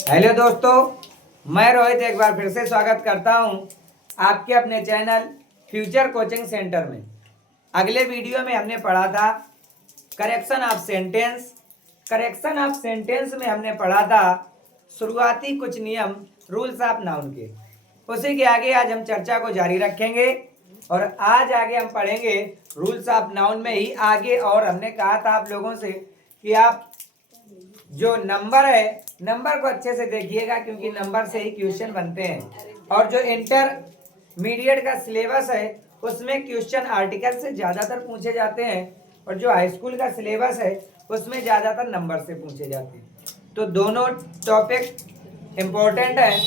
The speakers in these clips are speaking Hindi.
हेलो दोस्तों, मैं रोहित एक बार फिर से स्वागत करता हूं आपके अपने चैनल फ्यूचर कोचिंग सेंटर में। अगले वीडियो में हमने पढ़ा था correction of sentence. Correction of sentence में हमने पढ़ा था शुरुआती कुछ नियम रूल्स ऑफ नाउन के। उसी के आगे आज हम चर्चा को जारी रखेंगे और आज आगे हम पढ़ेंगे रूल्स ऑफ नाउन में ही आगे। और हमने कहा था आप लोगों से कि आप जो नंबर है नंबर को अच्छे से देखिएगा, क्योंकि नंबर से ही क्वेश्चन बनते हैं। और जो इंटरमीडिएट का सिलेबस है उसमें क्वेश्चन आर्टिकल से ज़्यादातर पूछे जाते हैं और जो हाई स्कूल का सिलेबस है उसमें ज़्यादातर नंबर से पूछे जाते हैं। तो दोनों टॉपिक इम्पोर्टेंट है,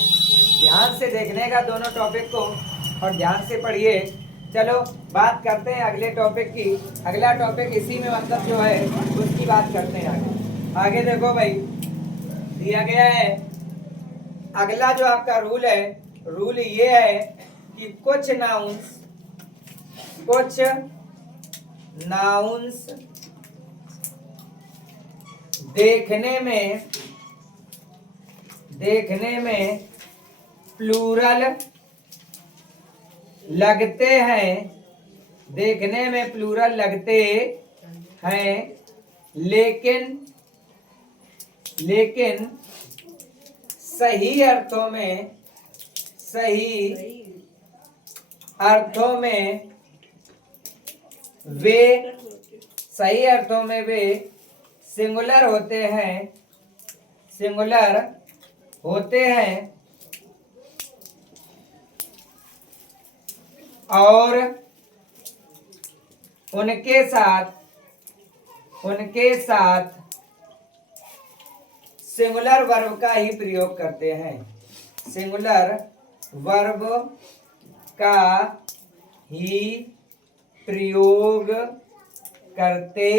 ध्यान से देखने का दोनों टॉपिक को और ध्यान से पढ़िए। चलो बात करते हैं अगले टॉपिक की। अगला टॉपिक इसी में मतलब जो है उसकी बात करते हैं आगे। आगे देखो भाई, दिया गया है अगला जो आपका रूल है, रूल ये है कि कुछ नाउन्स देखने में प्लूरल लगते हैं, देखने में प्लूरल लगते हैं, लेकिन सही अर्थों में वे सिंगुलर होते हैं और उनके साथ सिंगुलर वर्ब का ही प्रयोग करते हैं, सिंगुलर वर्ब का ही प्रयोग करते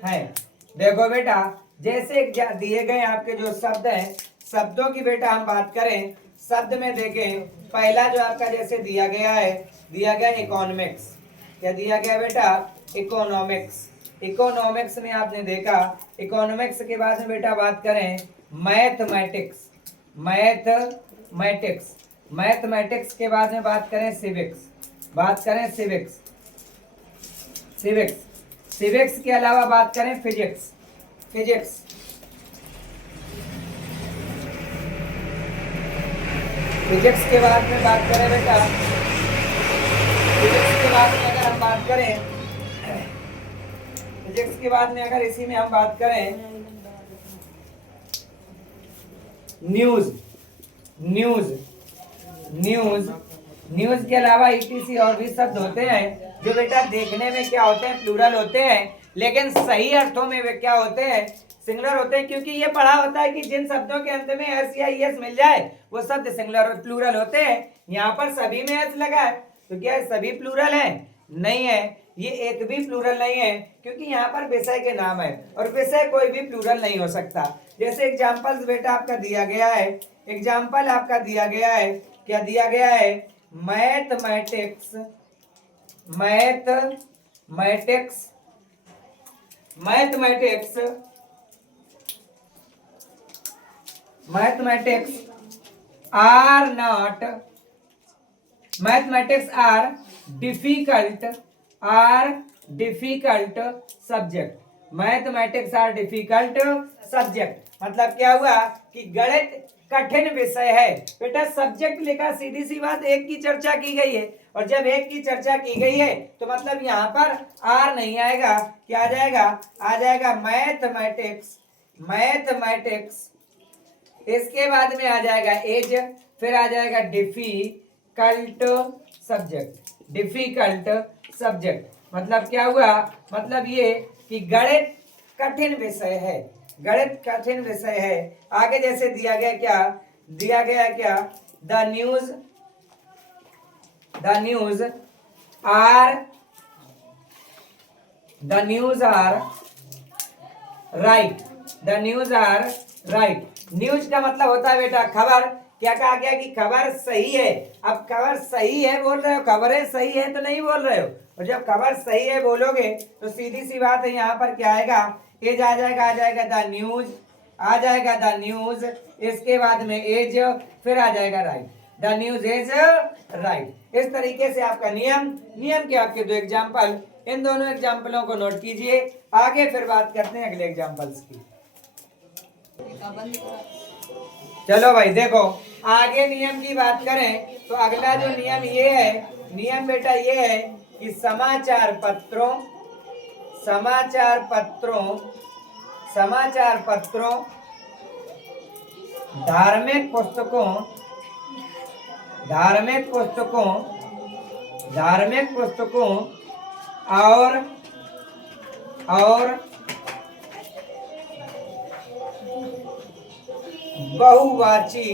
हैं। देखो बेटा, जैसे दिए गए आपके जो शब्द हैं, शब्दों की बेटा हम बात करें, शब्द में देखें पहला जो आपका जैसे दिया गया इकोनॉमिक्स। क्या दिया गया बेटा? इकोनॉमिक्स। इकोनॉमिक्स में आपने देखा, इकोनॉमिक्स के बाद में बेटा बात करें मैथमेटिक्स। मैथमेटिक्स के बाद में बात करें सिविक्स के अलावा बात करें फिजिक्स। फिजिक्स के बाद में बात करें बेटा, फिजिक्स के बाद में अगर हम बात करें, फिजिक्स के बाद में अगर इसी में हम बात करें न्यूज के अलावा ईटीसी और भी शब्द होते हैं जो बेटा देखने में क्या होते हैं? प्लूरल होते हैं, लेकिन सही अर्थों में वे क्या होते हैं? सिंगुलर होते हैं। क्योंकि ये पढ़ा होता है कि जिन शब्दों के अंत में एस या ईएस मिल जाए वो शब्द सिंगुलर और प्लूरल होते हैं। यहाँ पर सभी में एस लगा है, तो क्या सभी प्लूरल है? नहीं है, ये एक भी प्लूरल नहीं है, क्योंकि यहाँ पर विषय के नाम है और विषय कोई भी प्लूरल नहीं हो सकता। जैसे एग्जाम्पल्स बेटा आपका दिया गया है, एग्जाम्पल आपका दिया गया है, क्या दिया गया है? Mathematics are difficult subject. Mathematics are difficult subject मतलब क्या हुआ कि गणित कठिन विषय है। बेटा सब्जेक्ट लिखा, सीधी सी बात, एक की चर्चा की गई है, और जब एक की चर्चा की गई है तो मतलब यहाँ पर आर नहीं आएगा, क्या आ जाएगा? आ जाएगा मैथमेटिक्स। इसके बाद में आ जाएगा एज, फिर आ जाएगा डिफिकल्ट सब्जेक्ट। मतलब क्या हुआ? मतलब ये कि गणित कठिन विषय है। आगे जैसे दिया गया क्या? The news are right. News का मतलब होता है बेटा खबर। क्या कहा गया कि खबर सही है। अब खबर सही है बोल रहे हो, खबरें सही है तो नहीं बोल रहे हो, और जब खबर सही है बोलोगे तो सीधी सी बात है यहाँ पर क्या आएगा? एज आ जाएगा द न्यूज आ जाएगा द न्यूज, इसके बाद में एज, फिर आ जाएगा right, the news is right. इस तरीके से आपका नियम के आपके दो एग्जाम्पल, इन दोनों एग्जाम्पलों को नोट कीजिए। आगे फिर बात करते हैं अगले एग्जाम्पल्स की। चलो भाई देखो, आगे नियम की बात करें तो अगला जो नियम ये है, नियम बेटा ये है कि समाचार पत्रों, धार्मिक पुस्तकों और बहुवाची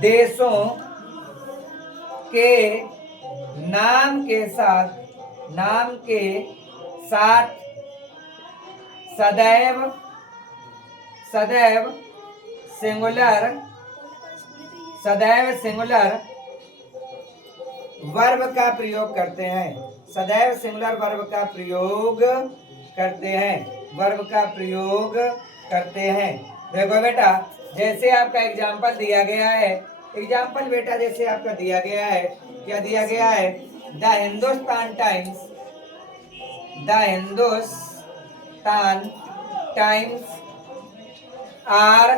देशों के नाम के साथ सदैव सिंगुलर वर्ब का प्रयोग करते हैं, सदैव सिंगुलर वर्ब का प्रयोग करते हैं। देखो बेटा, जैसे आपका एग्जाम्पल दिया गया है, एग्जाम्पल बेटा जैसे आपका दिया गया है, क्या दिया गया है, the Hindustan Times are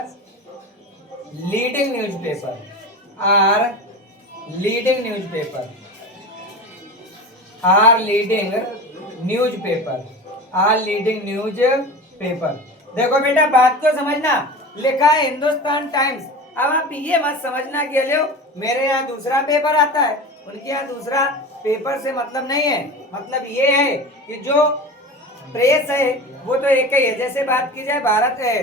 leading newspaper. देखो बेटा बात को समझना, लिखा है हिंदुस्तान टाइम्स। अब आप ये मत समझना कि ले मेरे यहाँ दूसरा पेपर आता है, उनके यहाँ दूसरा पेपर से मतलब नहीं है। मतलब ये है कि जो प्रेस है वो तो एक ही है। जैसे बात की जाए भारत है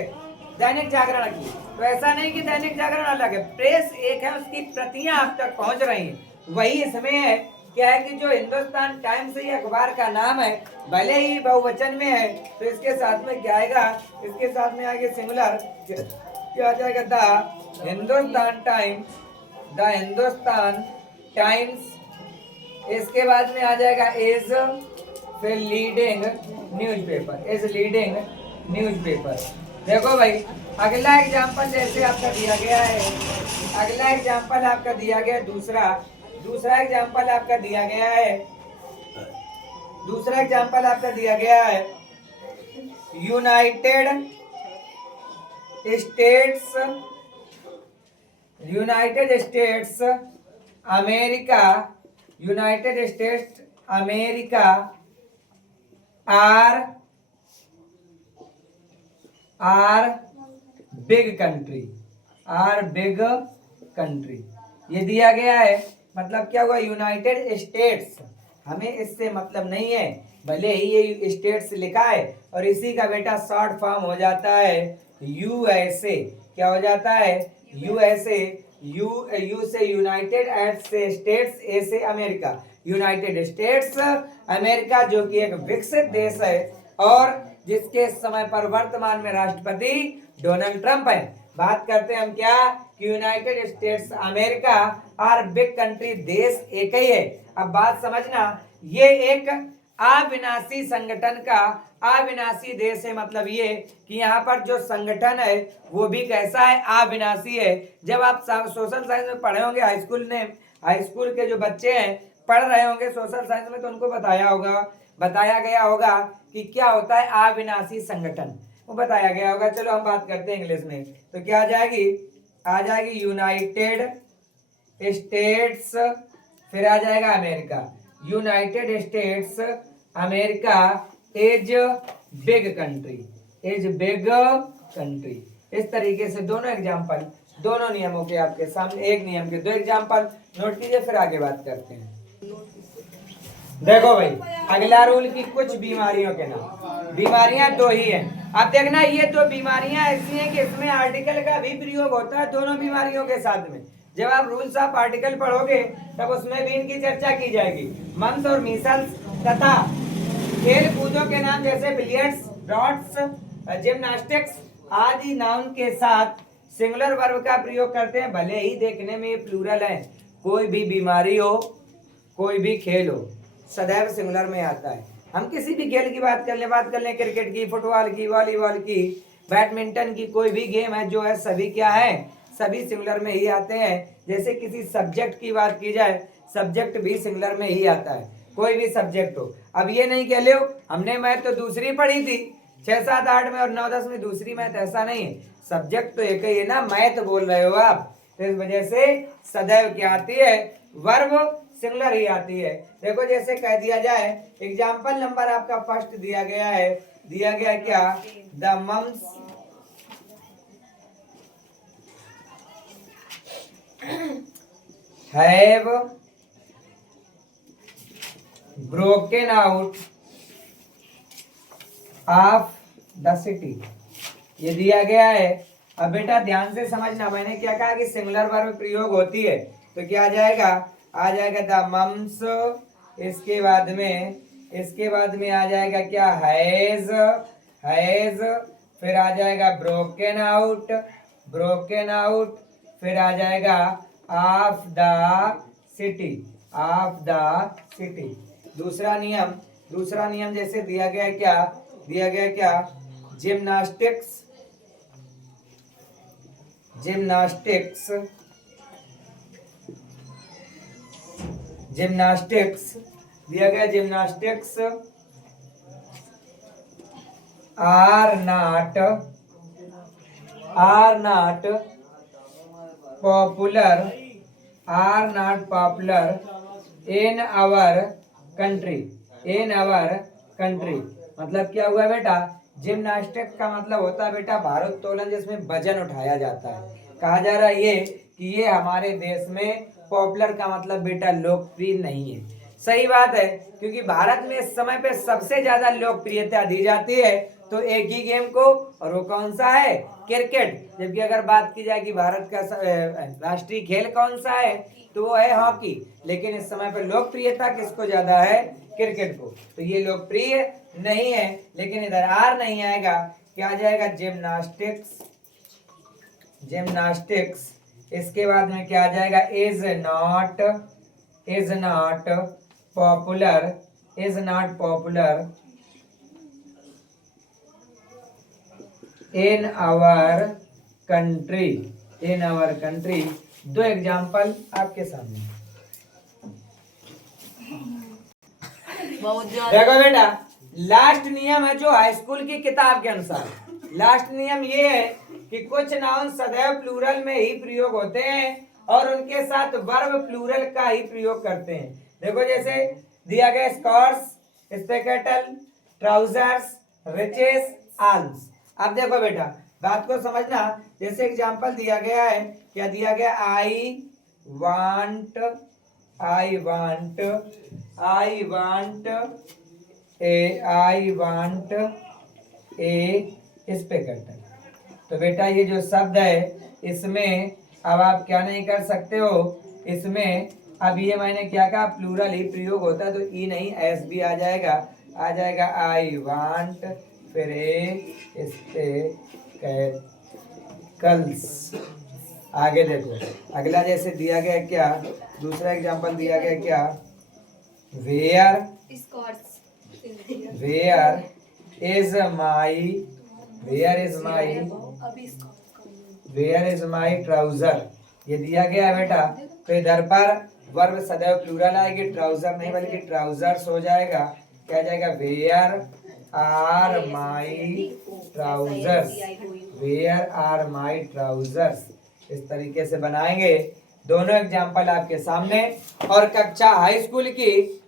दैनिक जागरण की, तो ऐसा नहीं कि दैनिक जागरण अलग है, प्रेस एक है, उसकी प्रतियां आप तक पहुंच रही हैं। वही इसमें है, क्या है कि जो हिंदुस्तान टाइम्स ये अखबार का नाम है, भले ही बहुवचन में है, तो इसके साथ में क्या आएगा, इसके साथ में आगे सिंगुलर क्या आ जाएगा, द हिंदुस्तान टाइम्स, इसके बाद में आ जाएगा एज, फिर लीडिंग न्यूज़पेपर। देखो भाई अगला एग्जाम्पल जैसे आपका दिया गया है, अगला एग्जाम्पल आपका दिया गया है, दूसरा एग्जाम्पल आपका दिया गया है, United States America are big country, ये दिया गया है। मतलब क्या हुआ, यूनाइटेड स्टेट्स, हमें इससे मतलब नहीं है, भले ही ये स्टेट्स लिखा है और इसी का बेटा शॉर्ट फॉर्म हो जाता है यूएसए। क्या हो जाता है, यूएसए, यू से यूनाइटेड, एट से स्टेट्स, ए से अमेरिका, यूनाइटेड स्टेट्स अमेरिका, जो कि एक विकसित देश है और जिसके समय पर वर्तमान में राष्ट्रपति डोनाल्ड ट्रंप है। बात करते हैं हम क्या कि यूनाइटेड स्टेट्स अमेरिका और बिग कंट्री, देश एक ही है। अब बात समझना, ये एक अविनाशी संगठन का अविनाशी देश है। मतलब ये कि यहाँ पर जो संगठन है वो भी कैसा है, अविनाशी है। जब आप सोशल साइंस में पढ़े होंगे, हाई स्कूल के जो बच्चे हैं पढ़ रहे होंगे सोशल साइंस में, तो उनको बताया गया होगा कि क्या होता है अविनाशी संगठन, वो बताया गया होगा। चलो हम बात करते हैं इंग्लिश में, तो क्या आ जाएगी यूनाइटेड स्टेट्स, फिर आ जाएगा America, United States America is big country. इस तरीके से दोनों एग्जाम्पल, दोनों नियमों के आपके सामने, एक नियम के दो एग्जाम्पल नोट कीजिए, फिर आगे बात करते हैं। देखो भाई अगला रूल की कुछ बीमारियों के नाम, बीमारियां दो ही हैं। अब देखना ये दो बीमारियां ऐसी हैं कि इसमें आर्टिकल का भी प्रयोग होता है दोनों बीमारियों के साथ में। जब आप रूल्स ऑफ आर्टिकल पढ़ोगे तब उसमें भी इनकी चर्चा की जाएगी। मम्स और मीसल्स तथा खेल कूदों के नाम जैसे बिलियर्ड्स, डॉट्स, जिम्नास्टिक्स आदि नाउन के साथ सिंगुलर वर्ब का प्रयोग करते हैं, भले ही देखने में प्लूरल है। कोई भी बीमारी हो, कोई भी खेल हो, सदैव सिंगुलर में आता है। हम किसी भी खेल की बात कर लें क्रिकेट की, फुटबॉल की, वॉलीबॉल की, बैडमिंटन की, कोई भी गेम है जो है सभी क्या है, सभी सिंगुलर में ही आते हैं। जैसे किसी सब्जेक्ट की बात की जाए, सब्जेक्ट भी सिंगुलर में ही आता है, कोई भी सब्जेक्ट हो। अब ये नहीं कह लो हमने मैथ तो दूसरी पढ़ी थी 6, 7, 8 में और 9, 10 में दूसरी मैथ, ऐसा नहीं है। सब्जेक्ट तो एक ही है ना, मैथ बोल रहे हो आप, तो इस वजह से सदैव क्या आती है, वर्ब सिंगुलर ही आती है। देखो जैसे कह दिया जाए, एग्जाम्पल नंबर आपका फर्स्ट दिया गया है, दिया गया क्या, the mumps have broken out of the city, ये दिया गया है। अब बेटा ध्यान से समझना, मैंने क्या कहा कि सिंगुलर वर्ब प्रयोग होती है, तो क्या आ जाएगा, आ जाएगा द मम्स, इसके बाद में आ जाएगा क्या, हैज, फिर आ जाएगा ब्रोकन आउट, फिर आ जाएगा ऑफ द सिटी। दूसरा नियम जैसे दिया गया क्या, जिम्नास्टिक्स दिया गया, gymnastics are not popular in our country. मतलब क्या हुआ बेटा, जिम्नास्टिक्स का मतलब होता है बेटा भारोत्तोलन, जिसमें वजन उठाया जाता है। कहा जा रहा है ये कि ये हमारे देश में पॉपुलर का मतलब बेटा लोकप्रिय नहीं है। सही बात है, क्योंकि भारत में इस समय पे सबसे ज्यादा लोकप्रियता दी जाती है तो एक ही गेम को, और वो कौन सा है, क्रिकेट। जबकि अगर बात की जाए कि भारत का राष्ट्रीय खेल कौन सा है, तो वो है हॉकी। लेकिन इस समय पे लोकप्रियता किसको ज्यादा है, क्रिकेट को। तो ये लोकप्रिय नहीं है, लेकिन इधर आर नहीं आएगा, क्या आ जाएगा, जिम्नास्टिक्स। इसके बाद में क्या आ जाएगा, is not popular in our country. दो एग्जाम्पल आपके सामने, देखो बेटा, लास्ट नियम है जो हाई स्कूल की किताब के अनुसार, लास्ट नियम ये है कि कुछ नाउन सदैव प्लूरल में ही प्रयोग होते हैं और उनके साथ वर्ब प्लूरल का ही प्रयोग करते हैं। देखो जैसे दिया गया, स्कॉर्स, स्पेकेटल, ट्राउजर्स, रिचेस, आर्म्स। अब देखो बेटा बात को समझना, जैसे एग्जांपल दिया गया है, क्या दिया गया, आई वांट ए स्पेकेटल। तो बेटा ये जो शब्द है, इसमें अब आप क्या नहीं कर सकते हो, इसमें अब ये मैंने क्या कहा, प्लूरल ही प्रयोग होता है, तो ई नहीं एस भी आ जाएगा आई वांट, फिर ए स्पेकेटल्स। आगे देखो अगला जैसे दिया गया क्या, दूसरा एग्जांपल दिया गया क्या, वेयर इज माई ट्राउजर, ये दिया गया है बेटा। तो इधर पर वर्ब सदैव प्लूरल आएगी, ट्राउजर नहीं बल्कि ट्राउजर्स हो जाएगा। क्या जाएगा, वेयर आर माई ट्राउजर्स। इस तरीके से बनाएंगे। दोनों एग्जाम्पल आपके सामने, और कक्षा हाई स्कूल की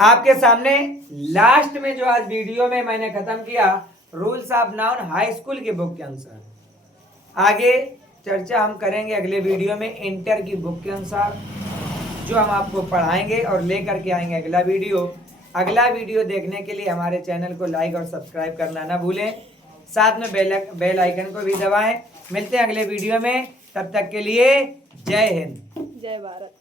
आपके सामने लास्ट में जो आज वीडियो में मैंने खत्म किया, rules of noun high school की बुक के अनुसार। आगे चर्चा हम करेंगे अगले वीडियो में इंटर की बुक के अनुसार, जो हम आपको पढ़ाएंगे और लेकर के आएंगे अगला वीडियो देखने के लिए हमारे चैनल को लाइक और सब्सक्राइब करना ना भूलें, साथ में बेल आइकन को भी दबाएं। मिलते हैं अगले वीडियो में, तब तक के लिए जय हिंद, जय भारत।